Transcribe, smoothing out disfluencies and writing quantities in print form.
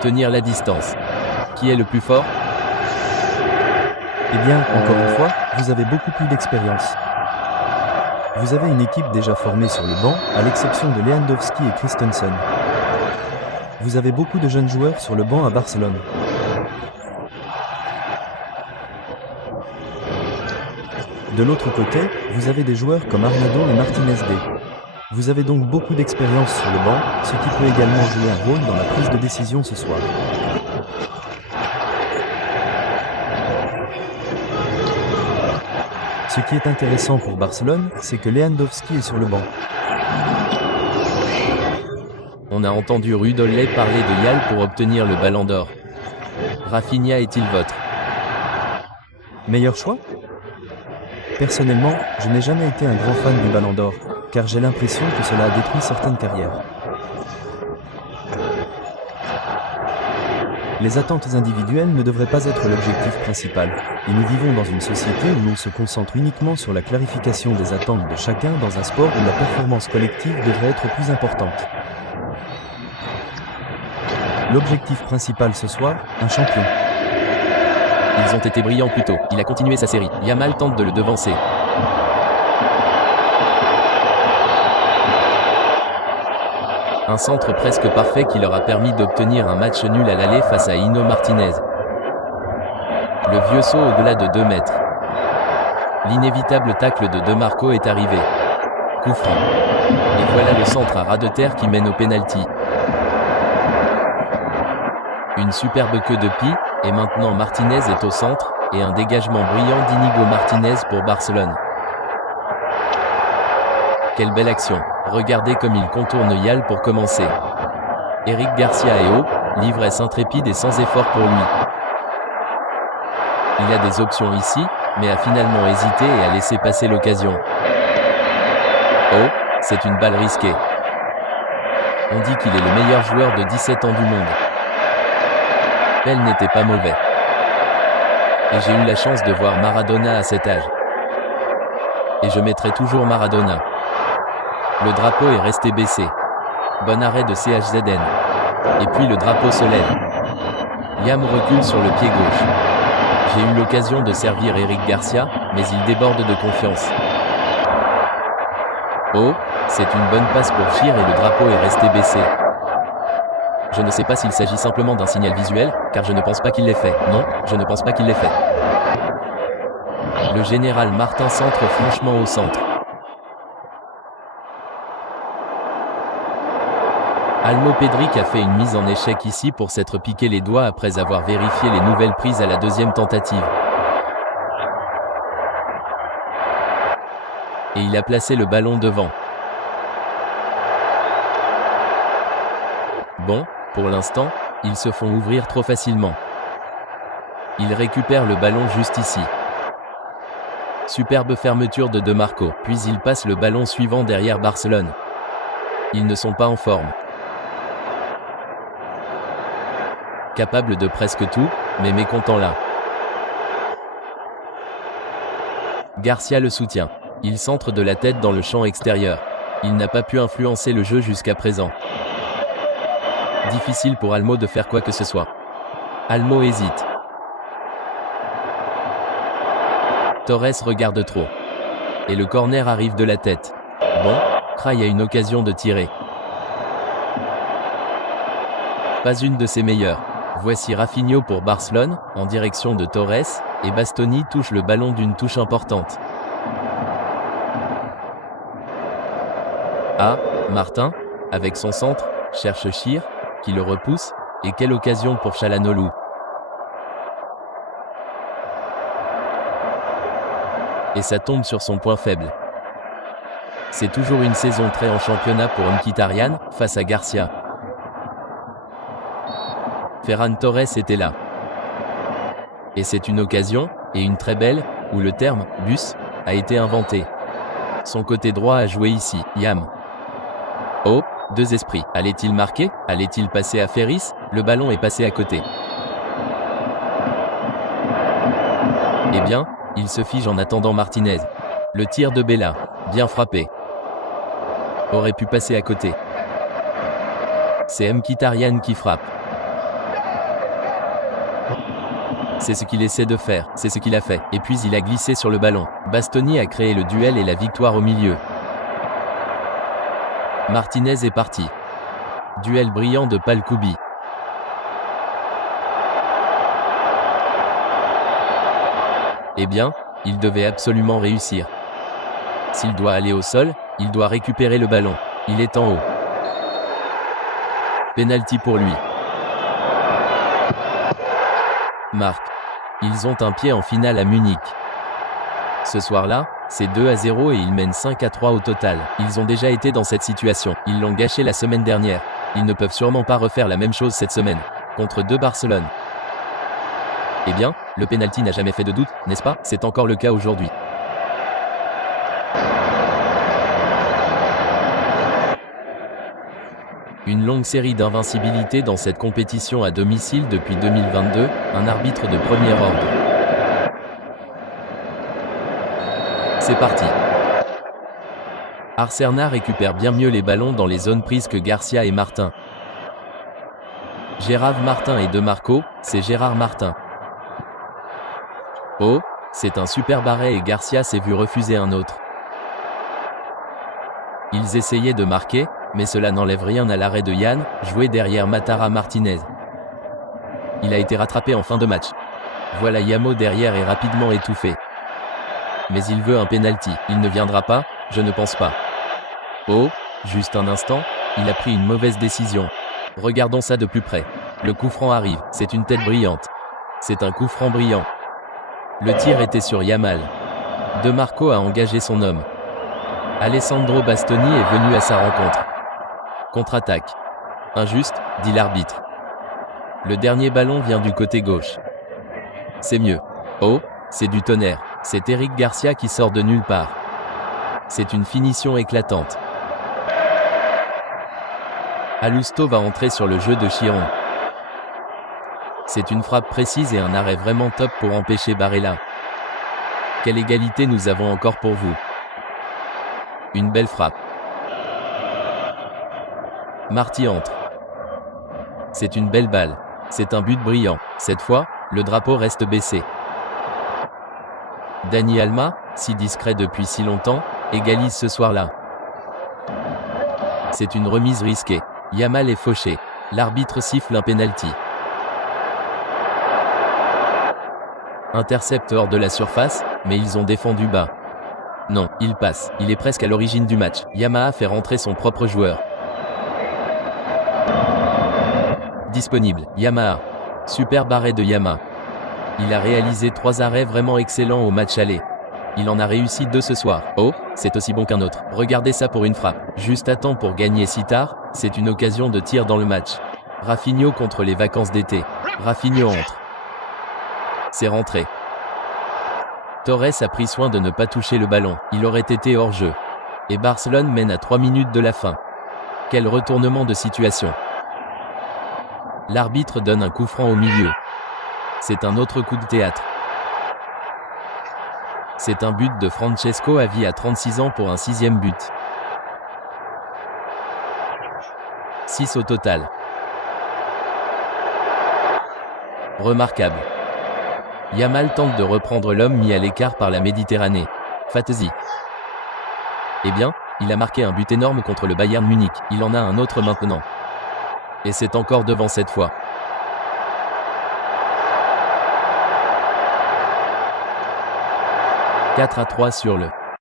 Tenir la distance. Qui est le plus fort? Eh bien, encore une fois, vous avez beaucoup plus d'expérience. Vous avez une équipe déjà formée sur le banc, à l'exception de Lewandowski et Christensen. Vous avez beaucoup de jeunes joueurs sur le banc à Barcelone. De l'autre côté, vous avez des joueurs comme Arnaldo et Martinez D. Vous avez donc beaucoup d'expérience sur le banc, ce qui peut également jouer un rôle dans la prise de décision ce soir. Ce qui est intéressant pour Barcelone, c'est que Lewandowski est sur le banc. On a entendu Rudolle parler de Yal pour obtenir le Ballon d'Or. Rafinha est-il votre meilleur choix? Personnellement, je n'ai jamais été un grand fan du Ballon d'Or, car j'ai l'impression que cela a détruit certaines carrières. Les attentes individuelles ne devraient pas être l'objectif principal, et nous vivons dans une société où l'on se concentre uniquement sur la clarification des attentes de chacun dans un sport où la performance collective devrait être plus importante. L'objectif principal ce soir, un champion. Ils ont été brillants plus tôt. Il a continué sa série. Yamal tente de le devancer. Un centre presque parfait qui leur a permis d'obtenir un match nul à l'aller face à Ino Martinez. Le vieux saut au-delà de 2 mètres. L'inévitable tacle de De Marco est arrivé. Coup franc. Et voilà le centre à ras de terre qui mène au pénalty. Une superbe queue de pie, et maintenant Martinez est au centre, et un dégagement brillant d'Inigo Martinez pour Barcelone. Quelle belle action. Regardez comme il contourne Yal pour commencer. Eric Garcia est haut, l'ivresse intrépide et sans effort pour lui. Il a des options ici, mais a finalement hésité et a laissé passer l'occasion. Oh, c'est une balle risquée. On dit qu'il est le meilleur joueur de 17 ans du monde. Elle n'était pas mauvais. Et j'ai eu la chance de voir Maradona à cet âge. Et je mettrai toujours Maradona. Le drapeau est resté baissé. Bon arrêt de CHZN. Et puis le drapeau se lève. Yam recule sur le pied gauche. J'ai eu l'occasion de servir Eric Garcia, mais il déborde de confiance. Oh, c'est une bonne passe pour Fir et le drapeau est resté baissé. Je ne sais pas s'il s'agit simplement d'un signal visuel, car je ne pense pas qu'il l'ait fait. Non, je ne pense pas qu'il l'ait fait. Le général Martin centre franchement au centre. Almo Pedric a fait une mise en échec ici pour s'être piqué les doigts après avoir vérifié les nouvelles prises à la deuxième tentative. Et il a placé le ballon devant. Bon, pour l'instant, ils se font ouvrir trop facilement. Il récupère le ballon juste ici. Superbe fermeture de De Marco, puis il passe le ballon suivant derrière Barcelone. Ils ne sont pas en forme. Capable de presque tout, mais mécontent là. Garcia le soutient. Il centre de la tête dans le champ extérieur. Il n'a pas pu influencer le jeu jusqu'à présent. Difficile pour Almo de faire quoi que ce soit. Almo hésite. Torres regarde trop. Et le corner arrive de la tête. Bon, Kray a une occasion de tirer. Pas une de ses meilleures. Voici Rafinha pour Barcelone, en direction de Torres, et Bastoni touche le ballon d'une touche importante. Ah, Martin, avec son centre, cherche Schir, qui le repousse, et quelle occasion pour Çalhanoğlu. Et ça tombe sur son point faible. C'est toujours une saison très en championnat pour Mkhitaryan, face à Garcia. Ferran Torres était là. Et c'est une occasion, et une très belle, où le terme « bus » a été inventé. Son côté droit a joué ici, Yam. Oh, deux esprits. Allait-il marquer? Allait-il passer à Ferris? Le ballon est passé à côté. Eh bien, il se fige en attendant Martinez. Le tir de Bella, bien frappé. Aurait pu passer à côté. C'est Mkhitaryan qui frappe. C'est ce qu'il essaie de faire, c'est ce qu'il a fait. Et puis il a glissé sur le ballon. Bastoni a créé le duel et la victoire au milieu. Martinez est parti. Duel brillant de Palkoubi. Eh bien, il devait absolument réussir. S'il doit aller au sol, il doit récupérer le ballon. Il est en haut. Penalty pour lui. Marc. Ils ont un pied en finale à Munich. Ce soir-là, c'est 2-0 et ils mènent 5-3 au total. Ils ont déjà été dans cette situation. Ils l'ont gâché la semaine dernière. Ils ne peuvent sûrement pas refaire la même chose cette semaine. Contre Barcelone. Eh bien, le penalty n'a jamais fait de doute, n'est-ce pas? C'est encore le cas aujourd'hui. Une longue série d'invincibilité dans cette compétition à domicile depuis 2022, un arbitre de premier ordre. C'est parti. Arcerna récupère bien mieux les ballons dans les zones prises que Garcia et Martin. Gérard Martin et De Marco, c'est Gérard Martin. Oh, c'est un super arrêt et Garcia s'est vu refuser un autre. Ils essayaient de marquer, mais cela n'enlève rien à l'arrêt de Yann, joué derrière Matara Martinez. Il a été rattrapé en fin de match. Voilà Yamo derrière et rapidement étouffé. Mais il veut un penalty. Il ne viendra pas, je ne pense pas. Oh, juste un instant, il a pris une mauvaise décision. Regardons ça de plus près. Le coup franc arrive, c'est une tête brillante. C'est un coup franc brillant. Le tir était sur Yamal. De Marco a engagé son homme. Alessandro Bastoni est venu à sa rencontre. Contre-attaque. Injuste, dit l'arbitre. Le dernier ballon vient du côté gauche. C'est mieux. Oh, c'est du tonnerre. C'est Eric Garcia qui sort de nulle part. C'est une finition éclatante. Alusto va entrer sur le jeu de Chiron. C'est une frappe précise et un arrêt vraiment top pour empêcher Barella. Quelle égalité nous avons encore pour vous. Une belle frappe. Marty entre. C'est une belle balle. C'est un but brillant. Cette fois, le drapeau reste baissé. Dani Alma, si discret depuis si longtemps, égalise ce soir-là. C'est une remise risquée. Yamal est fauché. L'arbitre siffle un penalty. Intercept hors de la surface, mais ils ont défendu bas. Non, il passe. Il est presque à l'origine du match. Yamaha fait rentrer son propre joueur. Disponible. Yamaha. Super arrêt de Yamaha. Il a réalisé 3 arrêts vraiment excellents au match aller. Il en a réussi 2 ce soir. Oh, c'est aussi bon qu'un autre. Regardez ça pour une frappe. Juste à temps pour gagner si tard, c'est une occasion de tir dans le match. Rafinho contre les vacances d'été. Rafinho entre. C'est rentré. Torres a pris soin de ne pas toucher le ballon. Il aurait été hors jeu. Et Barcelone mène à 3 minutes de la fin. Quel retournement de situation. L'arbitre donne un coup franc au milieu. C'est un autre coup de théâtre. C'est un but de Francesco Avi à 36 ans pour un 6e but. 6 au total. Remarquable. Yamal tente de reprendre l'homme mis à l'écart par la Méditerranée. Fatesi. Eh bien, il a marqué un but énorme contre le Bayern Munich. Il en a un autre maintenant. Et c'est encore devant cette fois. « 4-3 sur le